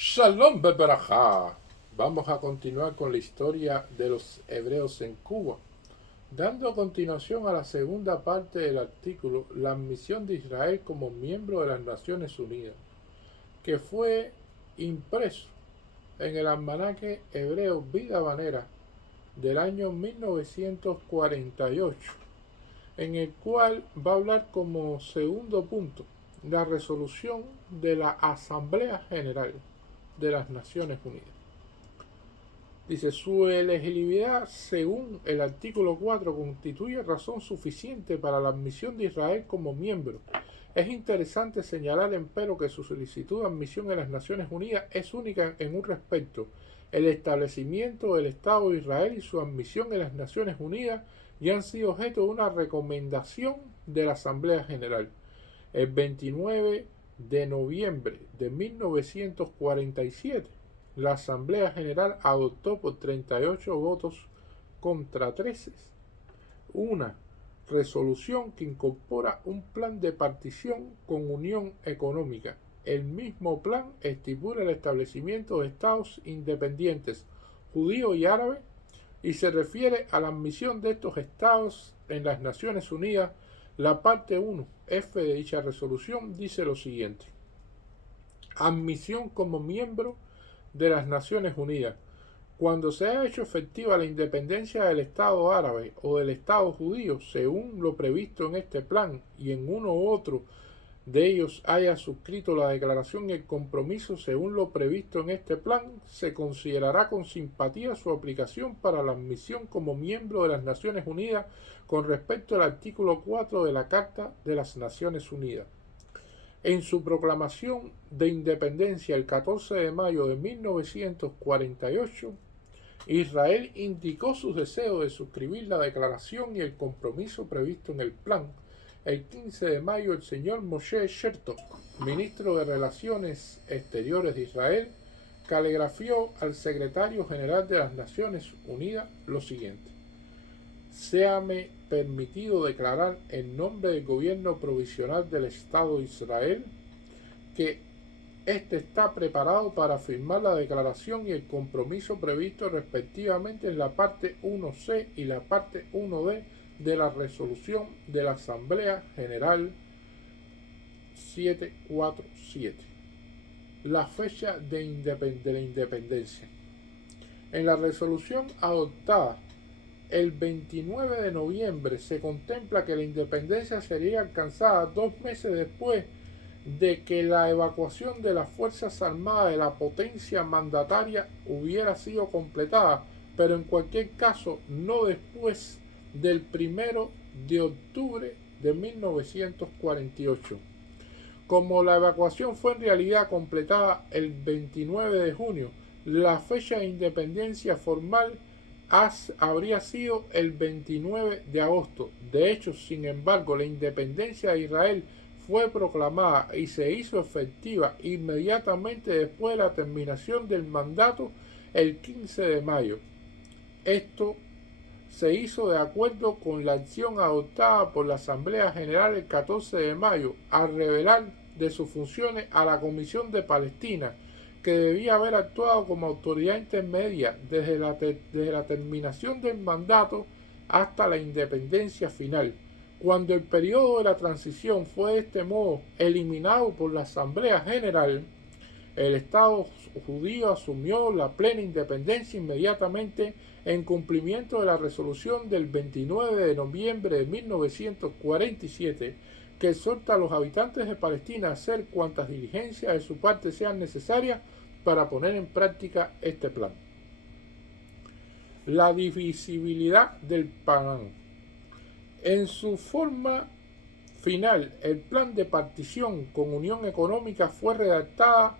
Shalom Beberajá. Vamos a continuar con la historia de los hebreos en Cuba, dando continuación a la segunda parte del artículo La admisión de Israel como miembro de las Naciones Unidas, que fue impreso en el almanaque hebreo Vida Banera del año 1948, en el cual va a hablar como segundo punto la resolución de la Asamblea General de las Naciones Unidas. Dice, su elegibilidad según el artículo 4 constituye razón suficiente para la admisión de Israel como miembro. Es interesante señalar, empero, que su solicitud de admisión en las Naciones Unidas es única en un respecto: el establecimiento del Estado de Israel y su admisión en las Naciones Unidas ya han sido objeto de una recomendación de la Asamblea General. El 29 de noviembre de 1947, la Asamblea General adoptó por 38 votos contra 13 una resolución que incorpora un plan de partición con unión económica. El mismo plan estipula el establecimiento de estados independientes, judío y árabe, y se refiere a la admisión de estos estados en las Naciones Unidas. La parte 1 F de dicha resolución dice lo siguiente: admisión como miembro de las Naciones Unidas. Cuando se ha hecho efectiva la independencia del Estado árabe o del Estado judío, según lo previsto en este plan, y en uno u otro de ellos haya suscrito la declaración y el compromiso según lo previsto en este plan, se considerará con simpatía su aplicación para la admisión como miembro de las Naciones Unidas con respecto al artículo 4 de la Carta de las Naciones Unidas. En su proclamación de independencia el 14 de mayo de 1948, Israel indicó su deseo de suscribir la declaración y el compromiso previsto en el plan. El 15 de mayo, el señor Moshe Shertok, ministro de Relaciones Exteriores de Israel, caligrafió al secretario general de las Naciones Unidas lo siguiente: séame permitido declarar en nombre del gobierno provisional del Estado de Israel que este está preparado para firmar la declaración y el compromiso previsto respectivamente en la parte 1C y la parte 1D de la resolución de la Asamblea General 747. La fecha de la independencia. En la resolución adoptada el 29 de noviembre se contempla que la independencia sería alcanzada 2 meses después de que la evacuación de las Fuerzas Armadas de la potencia mandataria hubiera sido completada, pero en cualquier caso no después del 1 de octubre de 1948. Como la evacuación fue en realidad completada el 29 de junio, la fecha de independencia formal habría sido el 29 de agosto. De hecho, sin embargo, la independencia de Israel fue proclamada y se hizo efectiva inmediatamente después de la terminación del mandato el 15 de mayo. Esto se hizo de acuerdo con la acción adoptada por la Asamblea General el 14 de mayo al revelar de sus funciones a la Comisión de Palestina, que debía haber actuado como autoridad intermedia desde la terminación del mandato hasta la independencia final. Cuando el periodo de la transición fue de este modo eliminado por la Asamblea General, el Estado judío asumió la plena independencia inmediatamente en cumplimiento de la resolución del 29 de noviembre de 1947, que exhorta a los habitantes de Palestina a hacer cuantas diligencias de su parte sean necesarias para poner en práctica este plan. La divisibilidad del plan. En su forma final, el plan de partición con unión económica fue redactada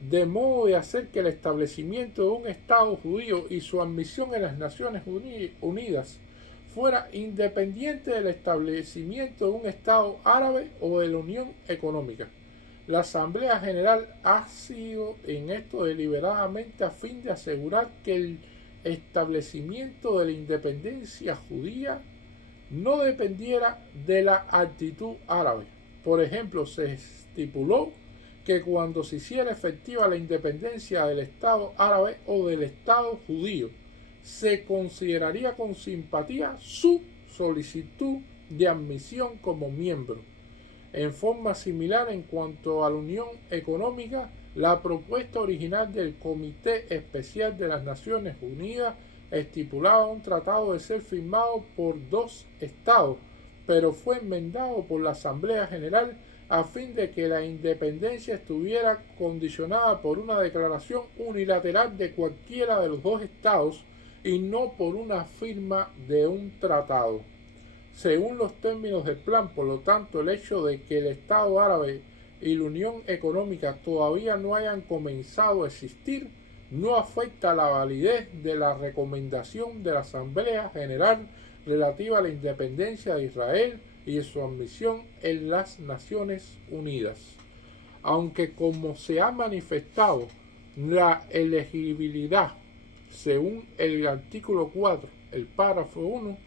de modo de hacer que el establecimiento de un Estado judío y su admisión en las Naciones Unidas fuera independiente del establecimiento de un Estado árabe o de la Unión Económica. La Asamblea General ha sido en esto deliberadamente a fin de asegurar que el establecimiento de la independencia judía no dependiera de la actitud árabe. Por ejemplo, se estipuló que cuando se hiciera efectiva la independencia del Estado árabe o del Estado judío, se consideraría con simpatía su solicitud de admisión como miembro. En forma similar en cuanto a la unión económica, la propuesta original del Comité Especial de las Naciones Unidas estipulaba un tratado de ser firmado por dos estados, pero fue enmendado por la Asamblea General a fin de que la independencia estuviera condicionada por una declaración unilateral de cualquiera de los dos estados y no por una firma de un tratado. Según los términos del plan, por lo tanto, el hecho de que el Estado árabe y la Unión Económica todavía no hayan comenzado a existir no afecta la validez de la recomendación de la Asamblea General relativa a la independencia de Israel y su admisión en las Naciones Unidas. Aunque, como se ha manifestado, la elegibilidad, según el artículo 4, el párrafo 1,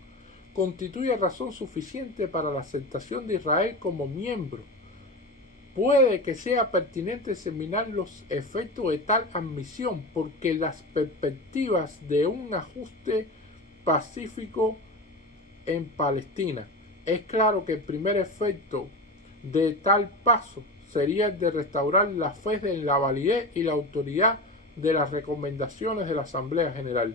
constituye razón suficiente para la aceptación de Israel como miembro, puede que sea pertinente examinar los efectos de tal admisión, porque las perspectivas de un ajuste pacífico en Palestina. Es claro que el primer efecto de tal paso sería el de restaurar la fe en la validez y la autoridad de las recomendaciones de la Asamblea General.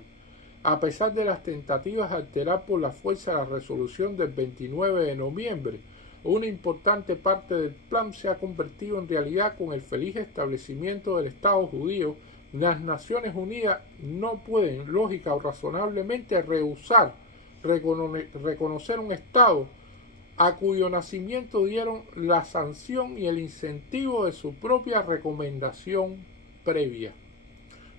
A pesar de las tentativas de alterar por la fuerza la resolución del 29 de noviembre, una importante parte del plan se ha convertido en realidad con el feliz establecimiento del Estado judío. Las Naciones Unidas no pueden, lógica o razonablemente, rehusar reconocer un Estado a cuyo nacimiento dieron la sanción y el incentivo de su propia recomendación previa.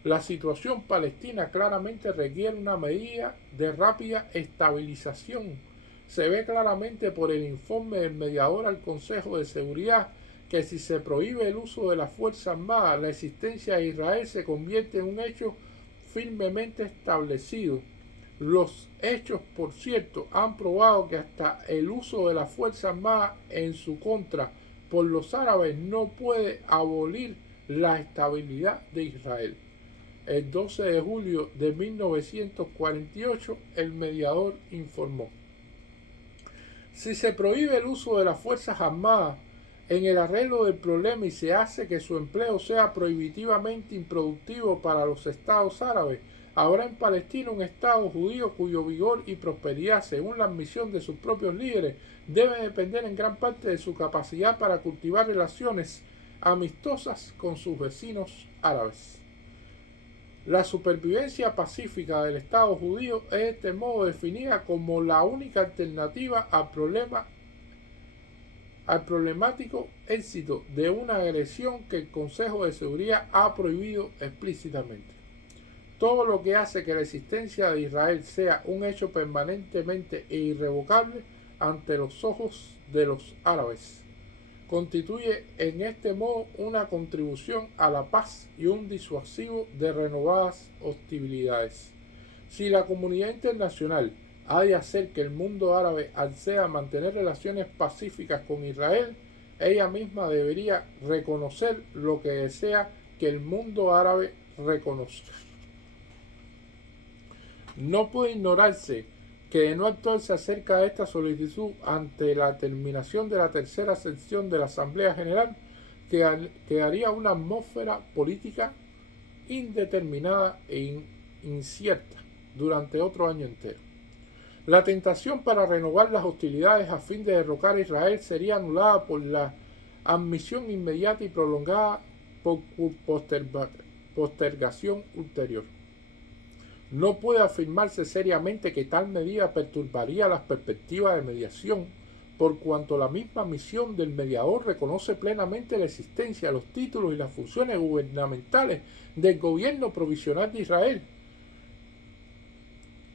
La situación palestina claramente requiere una medida de rápida estabilización. Se ve claramente por el informe del mediador al Consejo de Seguridad que si se prohíbe el uso de la fuerza armada, la existencia de Israel se convierte en un hecho firmemente establecido. Los hechos, por cierto, han probado que hasta el uso de la fuerza armada en su contra por los árabes no puede abolir la estabilidad de Israel. El 12 de julio de 1948, el mediador informó: si se prohíbe el uso de las fuerzas armadas en el arreglo del problema y se hace que su empleo sea prohibitivamente improductivo para los estados árabes, habrá en Palestina un Estado judío cuyo vigor y prosperidad, según la admisión de sus propios líderes, debe depender en gran parte de su capacidad para cultivar relaciones amistosas con sus vecinos árabes. La supervivencia pacífica del Estado judío es de este modo definida como la única alternativa al problemático éxito de una agresión que el Consejo de Seguridad ha prohibido explícitamente. Todo lo que hace que la existencia de Israel sea un hecho permanentemente e irrevocable ante los ojos de los árabes constituye en este modo una contribución a la paz y un disuasivo de renovadas hostilidades. Si la comunidad internacional ha de hacer que el mundo árabe acceda a mantener relaciones pacíficas con Israel, ella misma debería reconocer lo que desea que el mundo árabe reconozca. No puede ignorarse que de no actuarse acerca de esta solicitud ante la terminación de la tercera sesión de la Asamblea General, quedaría una atmósfera política indeterminada e incierta durante otro año entero. La tentación para renovar las hostilidades a fin de derrocar a Israel sería anulada por la admisión inmediata y prolongada por postergación ulterior. No puede afirmarse seriamente que tal medida perturbaría las perspectivas de mediación, por cuanto la misma misión del mediador reconoce plenamente la existencia, los títulos y las funciones gubernamentales del gobierno provisional de Israel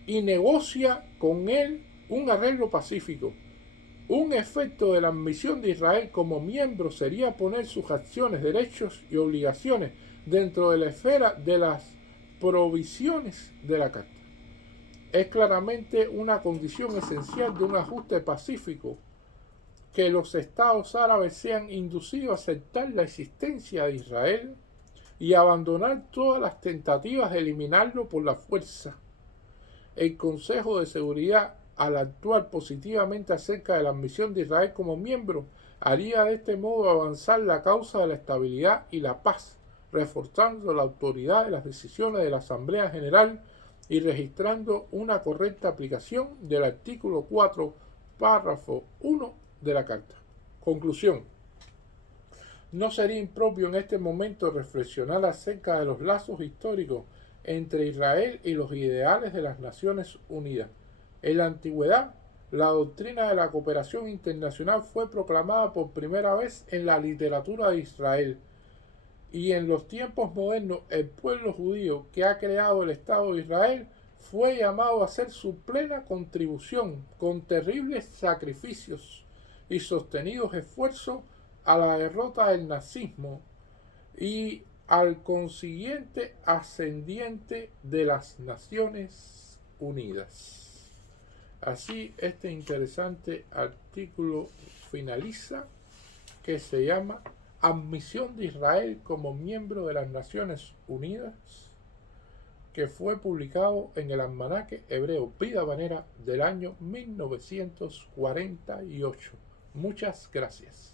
y negocia con él un arreglo pacífico. Un efecto de la admisión de Israel como miembro sería poner sus acciones, derechos y obligaciones dentro de la esfera de las provisiones de la Carta. Es claramente una condición esencial de un ajuste pacífico que los estados árabes sean inducidos a aceptar la existencia de Israel y abandonar todas las tentativas de eliminarlo por la fuerza. El Consejo de Seguridad, al actuar positivamente acerca de la admisión de Israel como miembro, haría de este modo avanzar la causa de la estabilidad y la paz, reforzando la autoridad de las decisiones de la Asamblea General y registrando una correcta aplicación del artículo 4, párrafo 1 de la Carta. Conclusión. No sería impropio en este momento reflexionar acerca de los lazos históricos entre Israel y los ideales de las Naciones Unidas. En la antigüedad, la doctrina de la cooperación internacional fue proclamada por primera vez en la literatura de Israel, y en los tiempos modernos el pueblo judío que ha creado el Estado de Israel fue llamado a hacer su plena contribución con terribles sacrificios y sostenidos esfuerzos a la derrota del nazismo y al consiguiente ascendiente de las Naciones Unidas. Así este interesante artículo finaliza, que se llama Admisión de Israel como miembro de las Naciones Unidas, que fue publicado en el almanaque hebreo Vida Habanera del año 1948. Muchas gracias.